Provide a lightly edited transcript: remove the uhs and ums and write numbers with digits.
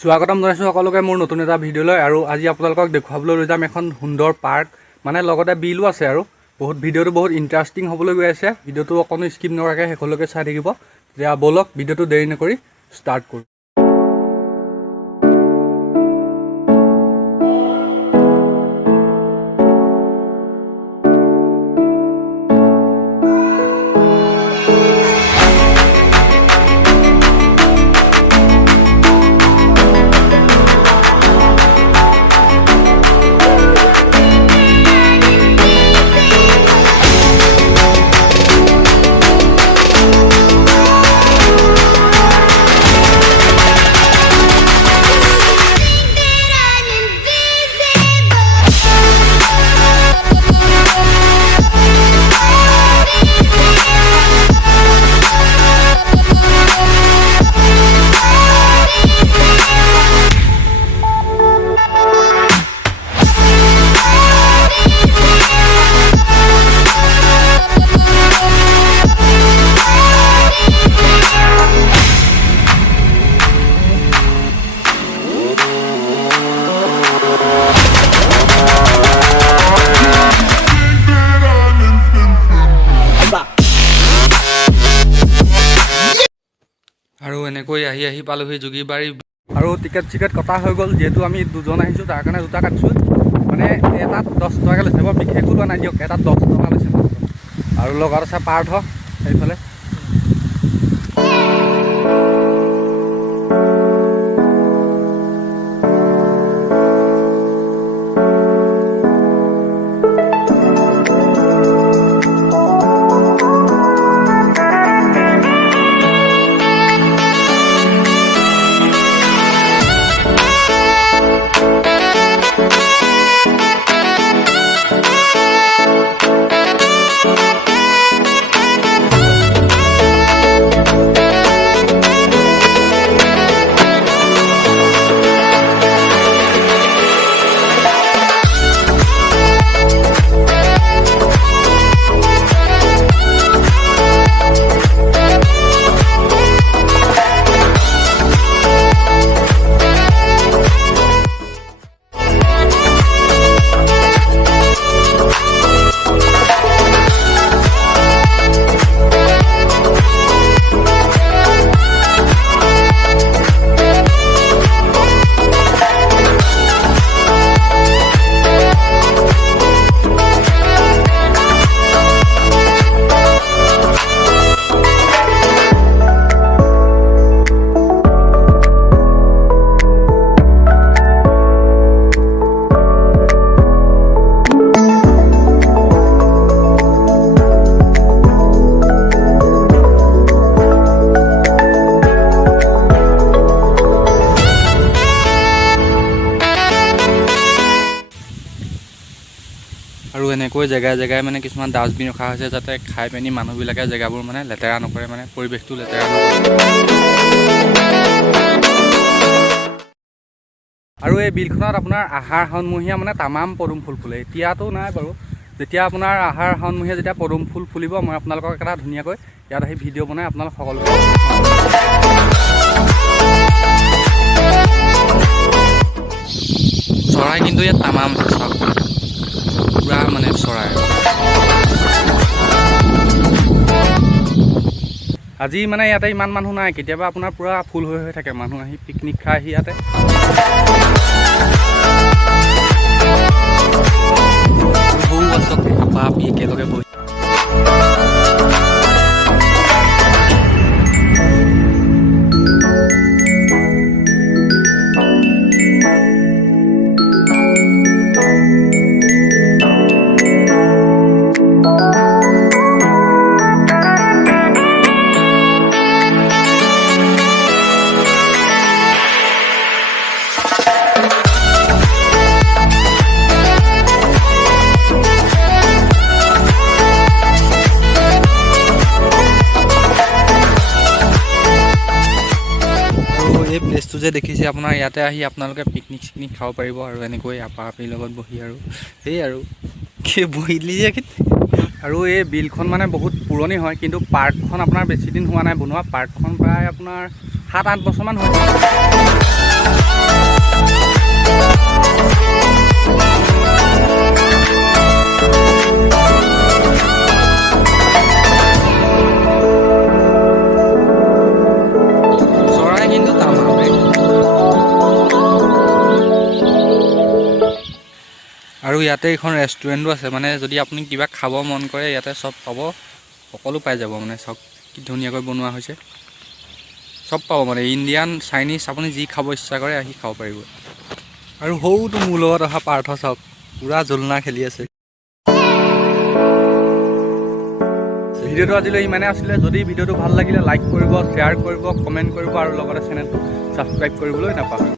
স্বাগতম জনাইছো সকলোকে মোৰ নতুন এটা ভিডিঅ'লৈ। আৰু আজি আপোনালোকক দেখুৱাবলৈ লৈ যাম এখন সুন্দৰ পাৰ্ক, মানে লগতে বিলো আছে। আৰু ভিডিঅ'টো বহুত ইণ্টাৰেষ্টিং হ'বলৈ গৈ আছে। ভিডিঅ'টো অকণো স্কিপ নকৰাকৈ শেষলৈকে চাই থাকিব। তেতিয়া ব'লক ভিডিঅ'টো দেৰি নকৰি ষ্টাৰ্ট কৰোঁ। আৰু এনেকৈ আহি পালোহি জুগিবাৰী। আৰু টিকেট কটা হৈ গ'ল, যিহেতু আমি দুজন আহিছোঁ তাৰ কাৰণে দুটা কাটিছোঁ। মানে এটাত 10 টকাকৈ লৈছে, বৰ বিশেষো লোৱা নাই দিয়ক, এটাত 10 টকা লৈছে। আৰু লগত আছে পাৰ্থ সেইফালে। আৰু এনেকৈ জেগাই মানে কিছুমান ডাষ্টবিন ৰখা হৈছে, যাতে খাই পিনি মানুহবিলাকে জেগাবোৰ মানে লেতেৰা নকৰে, মানে পৰিৱেশটো লেতেৰা নকৰে। আৰু এই বিলখনত আপোনাৰ আহাৰ শাওণমহীয়া মানে তামাম পদুম ফুল ফুলে। এতিয়াতো নাই বাৰু, যেতিয়া আপোনাৰ আহাৰ শাওণমহীয়া যেতিয়া পদুম ফুল ফুলিব, মই আপোনালোকক এটা ধুনীয়াকৈ ইয়াত আহি ভিডিঅ' বনাই আপোনালোক সকলোকে। চৰাই কিন্তু ইয়াত তামাম আছে, চাওক পুৰা মানে চৰাই। আজি মানে ইয়াতে ইমান মানুহ নাই, কেতিয়াবা আপোনাৰ পুৰা ফুল হৈ থাকে, মানুহ আহি পিকনিক খাই আহি ইয়াতে। সৰু গছত বাপি একেলগে বহি। এই প্লেচটো যে দেখিছে আপোনাৰ, ইয়াতে আহি আপোনালোকে পিকনিক চিকনিক খাব পাৰিব। আৰু এনেকৈ আপা আপিৰ লগত বহি, আৰু সেই আৰু কি বহিলি যে। আৰু এই বিলখন মানে বহুত পুৰণি হয়, কিন্তু পাৰ্কখন আপোনাৰ বেছি দিন হোৱা নাই বনোৱা। পাৰ্কখন প্ৰায় আপোনাৰ 7-8 বছৰমান হৈছে। ইয়াতে এখন ৰেষ্টুৰেণ্টো আছে মানে যদি আপুনি কিবা খাব মন কৰে ইয়াতে চব পাব সকলো পাই যাব মানে চাওক কি ধুনীয়াকৈ বনোৱা হৈছে চব পাব মানে ইণ্ডিয়ান চাইনিজ আপুনি যি খাব ইচ্ছা কৰে আহি খাব পাৰিব আৰু সৌটো মোৰ লগত অহা পাৰ্থ চাওক পুৰা জোলনা খেলি আছে ভিডিঅ'টো আজিলৈ ইমানে আছিলে যদি ভিডিঅ'টো ভাল লাগিলে লাইক কৰিব শ্বেয়াৰ কৰিব কমেণ্ট কৰিব আৰু লগতে চেনেলটো ছাবস্ক্ৰাইব কৰিবলৈ নাপাহৰিব